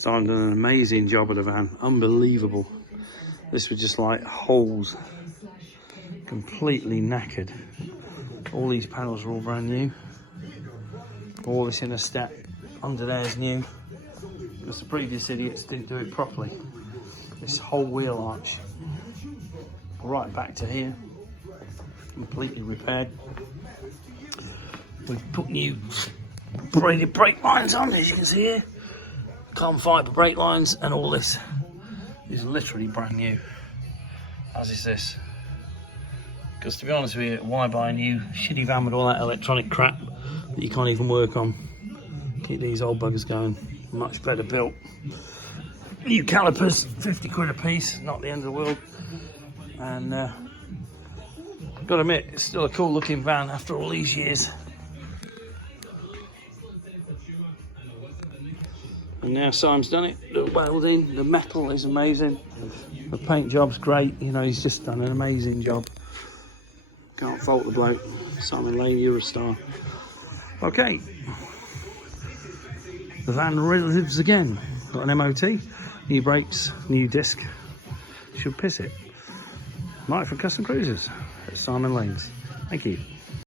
Simon done an amazing job with the van, unbelievable. This was just like holes, completely knackered. All these panels are all brand new. All this in a stack under there is new, because the previous idiots didn't do it properly. This whole wheel arch, right back to here, completely repaired. We've put new braided brake lines on, as you can see here. Carbon fibre brake lines, and all this is literally brand new, as is this. Because to be honest with you, why buy a new shitty van with all that electronic crap that you can't even work on? Keep these old buggers going. Much better built. New calipers, 50 quid a piece, not the end of the world. And gotta admit, it's still a cool looking van after all these years. And now Simon's done it, the welding, the metal is amazing. The paint job's great, you know, he's just done an amazing job. Can't fault the bloke. Simon Lane, you're a star. Okay. The van lives again. Got an MOT, new brakes, new disc. Should piss it. Mike from Custom Cruisers at Simon Lane's. Thank you.